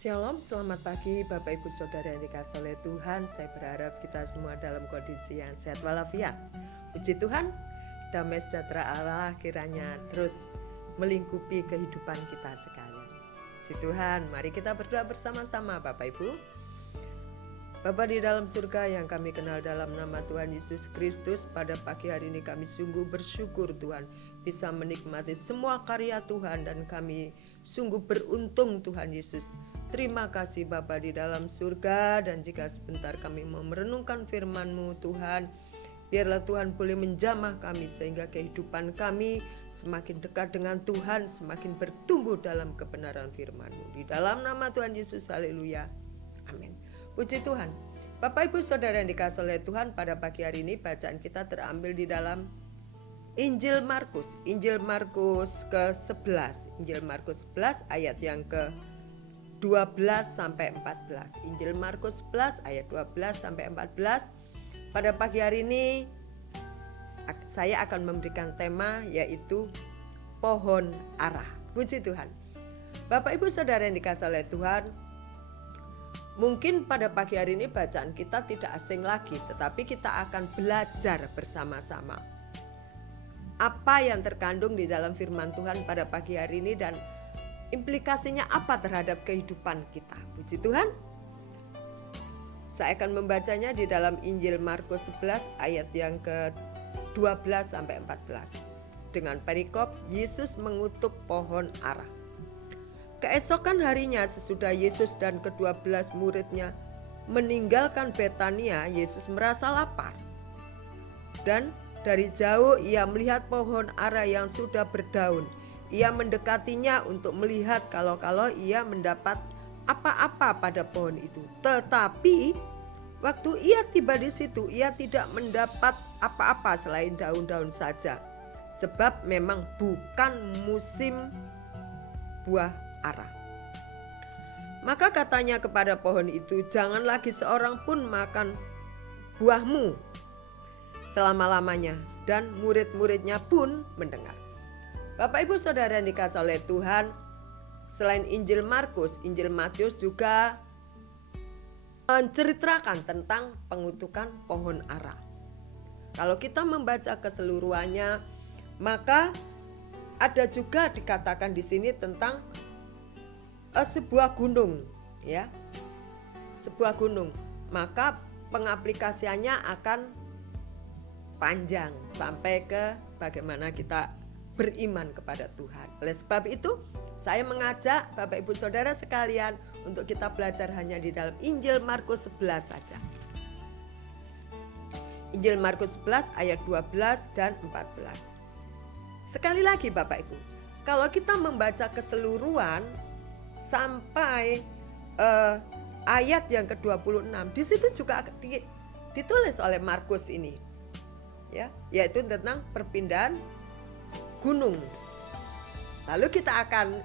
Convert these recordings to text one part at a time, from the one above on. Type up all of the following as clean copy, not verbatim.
Shalom, selamat pagi Bapak Ibu Saudara yang dikasihi oleh Tuhan. Saya berharap kita semua dalam kondisi yang sehat walafiat. Puji Tuhan, damai sejahtera Allah kiranya terus melingkupi kehidupan kita sekalian. Puji Tuhan, mari kita berdoa bersama-sama Bapak Ibu. Bapa di dalam surga yang kami kenal dalam nama Tuhan Yesus Kristus, pada pagi hari ini kami sungguh bersyukur Tuhan bisa menikmati semua karya Tuhan, dan kami sungguh beruntung Tuhan Yesus. Terima kasih Bapa di dalam surga, dan jika sebentar kami mau merenungkan firman-Mu Tuhan, biarlah Tuhan boleh menjamah kami sehingga kehidupan kami semakin dekat dengan Tuhan, semakin bertumbuh dalam kebenaran firman-Mu. Di dalam nama Tuhan Yesus, haleluya, amin. Puji Tuhan. Bapak Ibu Saudara yang dikasihi oleh Tuhan, pada pagi hari ini bacaan kita terambil di dalam Injil Markus ke-11. Injil Markus 11 ayat yang ke-12 sampai 14. Injil Markus 11 ayat 12 sampai 14. Pada pagi hari ini saya akan memberikan tema yaitu pohon ara. Puji Tuhan. Bapak Ibu Saudara yang dikasihi oleh Tuhan, mungkin pada pagi hari ini bacaan kita tidak asing lagi, tetapi kita akan belajar bersama-sama apa yang terkandung di dalam firman Tuhan pada pagi hari ini dan implikasinya apa terhadap kehidupan kita. Puji Tuhan. Saya akan membacanya di dalam Injil Markus 11 ayat yang ke-12 sampai 14. Dengan perikop Yesus mengutuk pohon ara. Keesokan harinya sesudah Yesus dan ke-12 muridnya meninggalkan Betania, Yesus merasa lapar. Dan dari jauh ia melihat pohon ara yang sudah berdaun. Ia mendekatinya untuk melihat kalau ia mendapat apa-apa pada pohon itu. Tetapi waktu ia tiba di situ, ia tidak mendapat apa-apa selain daun-daun saja. Sebab memang bukan musim buah ara. Maka katanya kepada pohon itu, jangan lagi seorang pun makan buahmu selama-lamanya. Dan murid-muridnya pun mendengar. Bapak Ibu Saudara yang dikasihi oleh Tuhan, selain Injil Markus, Injil Matius juga menceritakan tentang pengutukan pohon ara. Kalau kita membaca keseluruhannya, maka ada juga dikatakan di sini tentang sebuah gunung, ya, sebuah gunung. Maka pengaplikasiannya akan panjang sampai ke bagaimana kita beriman kepada Tuhan. Oleh sebab itu, saya mengajak Bapak Ibu Saudara sekalian untuk kita belajar hanya di dalam Injil Markus 11 saja. Injil Markus 11 ayat 12 dan 14. Sekali lagi Bapak Ibu, kalau kita membaca keseluruhan sampai ayat yang ke-26, di situ juga ditulis oleh Markus ini, ya, yaitu tentang perpindahan gunung. Lalu kita akan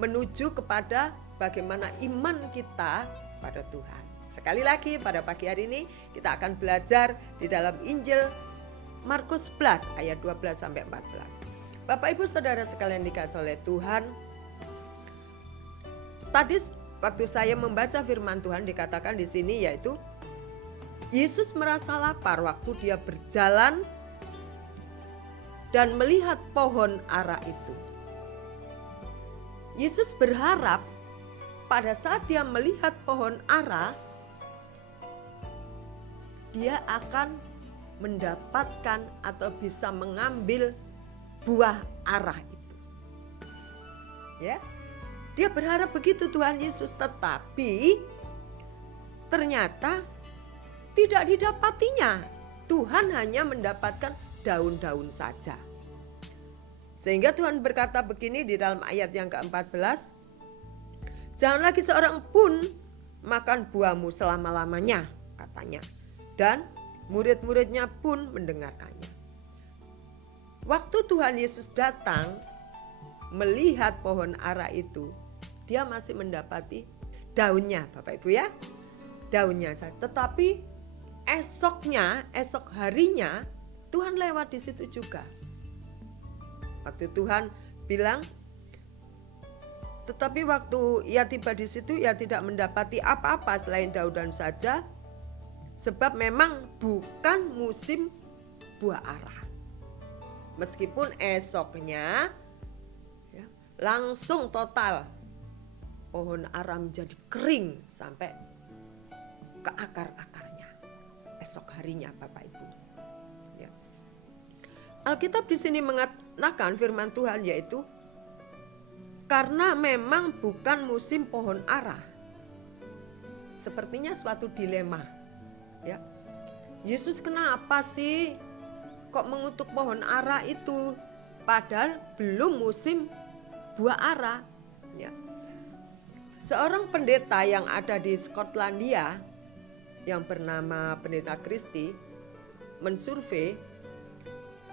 menuju kepada bagaimana iman kita pada Tuhan. Sekali lagi pada pagi hari ini kita akan belajar di dalam Injil Markus 11 ayat 12 sampai 14. Bapak Ibu Saudara sekalian dikasihi oleh Tuhan, tadi waktu saya membaca firman Tuhan dikatakan di sini yaitu Yesus merasa lapar waktu dia berjalan dan melihat pohon ara itu. Yesus berharap pada saat dia melihat pohon ara, dia akan mendapatkan atau bisa mengambil buah ara itu. Ya, dia berharap begitu Tuhan Yesus, tetapi ternyata tidak didapatinya. Tuhan hanya mendapatkan daun-daun saja. Sehingga Tuhan berkata begini di dalam ayat yang ke-14, jangan lagi seorang pun makan buahmu selama-lamanya, katanya. Dan murid-muridnya pun mendengarkannya. Waktu Tuhan Yesus datang melihat pohon ara itu, dia masih mendapati daunnya, Bapak Ibu ya, daunnya saja. Tetapi esok harinya Tuhan lewat di situ juga. Waktu Tuhan bilang, Tetapi waktu ia tiba di situ, ia tidak mendapati apa-apa selain daunan saja, sebab memang bukan musim buah ara. Meskipun esoknya ya, langsung total pohon ara menjadi kering sampai ke akar-akarnya. Esok harinya, Bapak Ibu. Ya. Alkitab di sini mengatakan firman Tuhan, yaitu karena memang bukan musim pohon ara. Sepertinya suatu dilema. Ya. Yesus kenapa sih kok mengutuk pohon ara itu? Padahal belum musim buah ara. Ya. Seorang pendeta yang ada di Skotlandia yang bernama Pendeta Christie mensurvei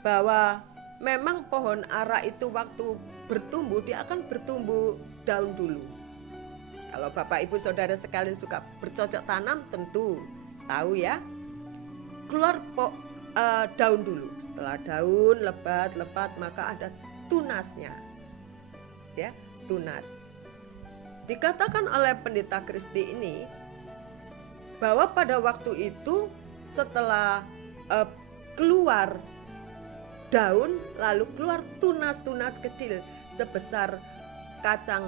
bahwa memang pohon ara itu waktu bertumbuh, dia akan bertumbuh daun dulu. Kalau Bapak Ibu Saudara sekalian suka bercocok tanam, tentu tahu ya. Keluar daun dulu. Setelah daun lebat, maka ada tunasnya. Ya, tunas. Dikatakan oleh Pendeta Christie ini bahwa pada waktu itu setelah keluar daun, lalu keluar tunas-tunas kecil sebesar kacang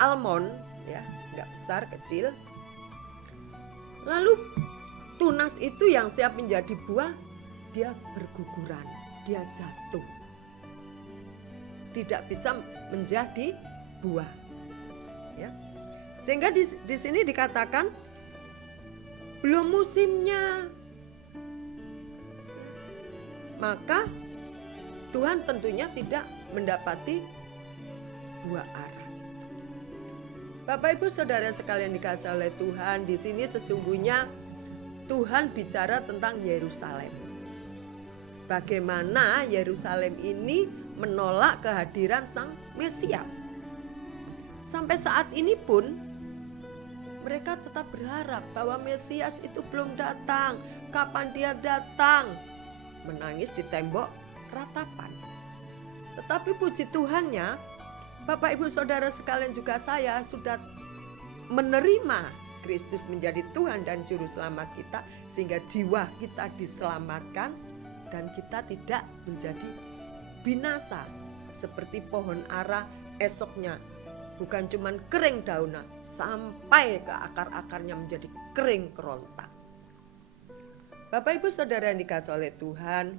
almond, ya, nggak besar, kecil. Lalu tunas itu yang siap menjadi buah, dia berguguran, dia jatuh, tidak bisa menjadi buah. Ya. Sehingga di sini dikatakan belum musimnya, maka Tuhan tentunya tidak mendapati buah ara. Bapak Ibu Saudara sekalian dikasihi oleh Tuhan, di sini sesungguhnya Tuhan bicara tentang Yerusalem. Bagaimana Yerusalem ini menolak kehadiran Sang Mesias. Sampai saat ini pun mereka tetap berharap bahwa Mesias itu belum datang. Kapan dia datang? Menangis di tembok ratapan. Tetapi puji Tuhannya, Bapak Ibu Saudara sekalian juga saya sudah menerima Kristus menjadi Tuhan dan Juru Selamat kita, sehingga jiwa kita diselamatkan dan kita tidak menjadi binasa seperti pohon ara esoknya. Bukan cuma kering daunnya, sampai ke akar-akarnya menjadi kering kerontak. Bapak Ibu Saudara yang dikasihi oleh Tuhan,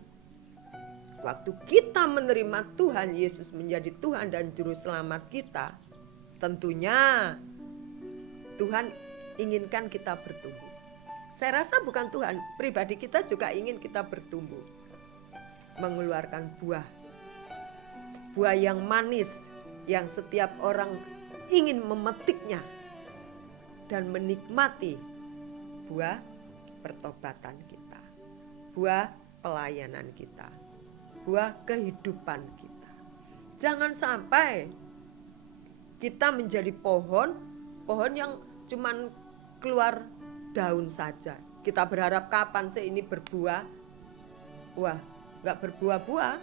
waktu kita menerima Tuhan Yesus menjadi Tuhan dan Juru Selamat kita, tentunya Tuhan inginkan kita bertumbuh. Saya rasa bukan Tuhan, pribadi kita juga ingin kita bertumbuh, mengeluarkan buah yang manis, yang setiap orang ingin memetiknya dan menikmati buah pertobatan kita, buah pelayanan kita, buah kehidupan kita. Jangan sampai kita menjadi pohon yang cuman keluar daun saja. Kita berharap kapan sih ini berbuah? Wah, gak berbuah-buah.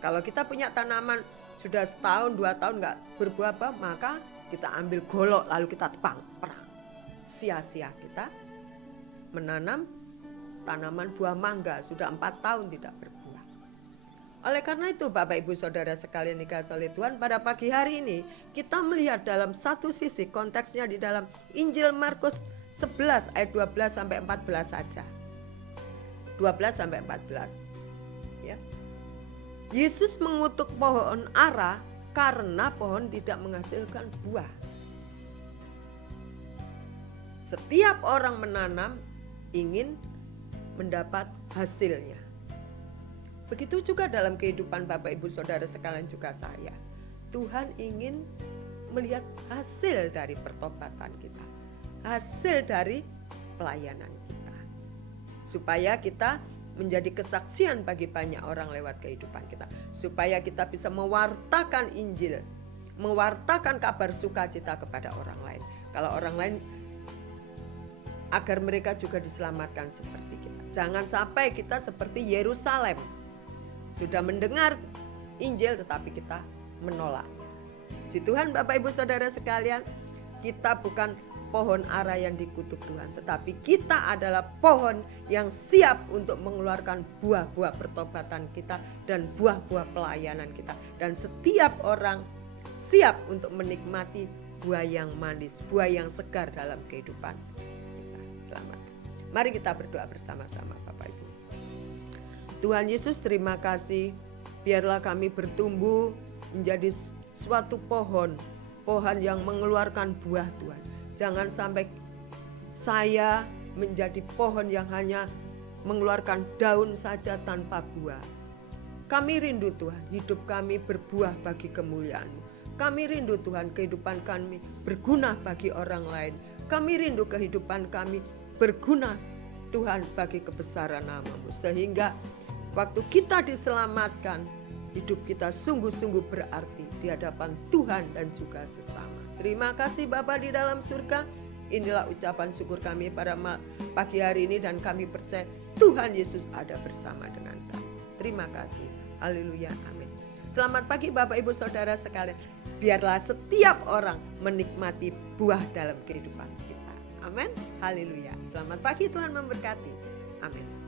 Kalau kita punya tanaman sudah setahun, 2 tahun gak berbuah apa, maka kita ambil golok lalu kita tebang, perang. Sia-sia kita menanam tanaman buah mangga sudah 4 tahun tidak berbuah. Oleh karena itu Bapak Ibu Saudara sekalian dikasihi oleh Tuhan, pada pagi hari ini kita melihat dalam satu sisi, konteksnya di dalam Injil Markus 11 ayat 12 sampai 14 saja. 12 sampai 14. Ya. Yesus mengutuk pohon ara karena pohon tidak menghasilkan buah. Setiap orang menanam ingin mendapat hasilnya. Begitu juga dalam kehidupan Bapak Ibu Saudara sekalian juga saya. Tuhan ingin melihat hasil dari pertobatan kita, hasil dari pelayanan kita, supaya kita menjadi kesaksian bagi banyak orang lewat kehidupan kita, supaya kita bisa mewartakan Injil, mewartakan kabar sukacita kepada orang lain. Kalau orang lain, agar mereka juga diselamatkan seperti kita. Jangan sampai kita seperti Yerusalem, sudah mendengar Injil tetapi kita menolaknya. Puji Tuhan Bapak Ibu Saudara sekalian, kita bukan pohon ara yang dikutuk Tuhan, tetapi kita adalah pohon yang siap untuk mengeluarkan buah-buah pertobatan kita dan buah-buah pelayanan kita. Dan setiap orang siap untuk menikmati buah yang manis, buah yang segar dalam kehidupan kita. Selamat. Mari kita berdoa bersama-sama Bapak Ibu. Tuhan Yesus, terima kasih. Biarlah kami bertumbuh menjadi suatu pohon yang mengeluarkan buah Tuhan. Jangan sampai saya menjadi pohon yang hanya mengeluarkan daun saja tanpa buah. Kami rindu Tuhan, hidup kami berbuah bagi kemuliaan-Mu. Kami rindu Tuhan, kehidupan kami berguna bagi orang lain. Kami rindu kehidupan kami berguna Tuhan bagi kebesaran nama-Mu. Sehingga waktu kita diselamatkan, hidup kita sungguh-sungguh berarti di hadapan Tuhan dan juga sesama. Terima kasih Bapa di dalam surga. Inilah ucapan syukur kami pada pagi hari ini dan kami percaya Tuhan Yesus ada bersama dengan kami. Terima kasih. Haleluya. Amin. Selamat pagi Bapak Ibu Saudara sekalian. Biarlah setiap orang menikmati buah dalam kehidupan kita. Amin. Haleluya. Selamat pagi, Tuhan memberkati. Amin.